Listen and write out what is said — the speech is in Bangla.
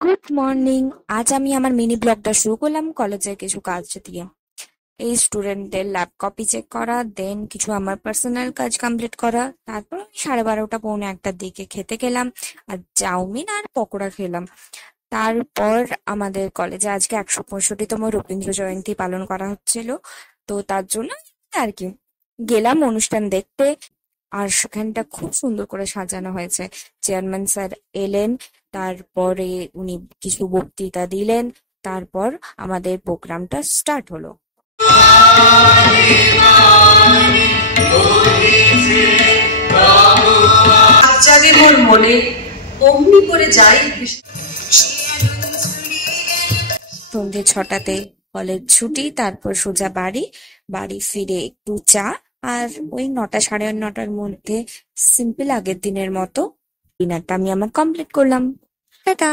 Good morning. আজ আমি আমার মিনি ব্লগটা শুরু করলাম কলেজের কিছু কাজ দিয়ে। এই স্টুডেন্টদের ল্যাব কপি চেক করা, দেন কিছু আমার পার্সোনাল কাজ কমপ্লিট করা। তারপর আমি 12:30 পৌনে একটার দিকে খেতে গেলাম আর চাউমিন আর পকোড়া খেলাম। তারপর আমাদের কলেজে আজকে 165তম রবীন্দ্র জয়ন্তী পালন করা হচ্ছিল, তো তার জন্য আর কি গেলাম অনুষ্ঠান দেখতে। আর সেখানটা খুব সুন্দর করে সাজানো হয়েছে। চেয়ারম্যান স্যার এলেন, তারপরে উনি কিছু বক্তৃতা দিলেন, তারপর আমাদের প্রোগ্রামটা স্টার্ট হলো। জাগে মোর মনে, অমনি করে যাই সন্ধ্যে 6টাতে কলেজ ছুটি, তারপর সোজা বাড়ি। বাড়ি ফিরে একটু চা, আর ওই 9টা সাড়ে 9টার মধ্যে সিম্পল আগের দিনের মতো ডিনারটা আমি আমার কমপ্লিট করলাম। টাটা।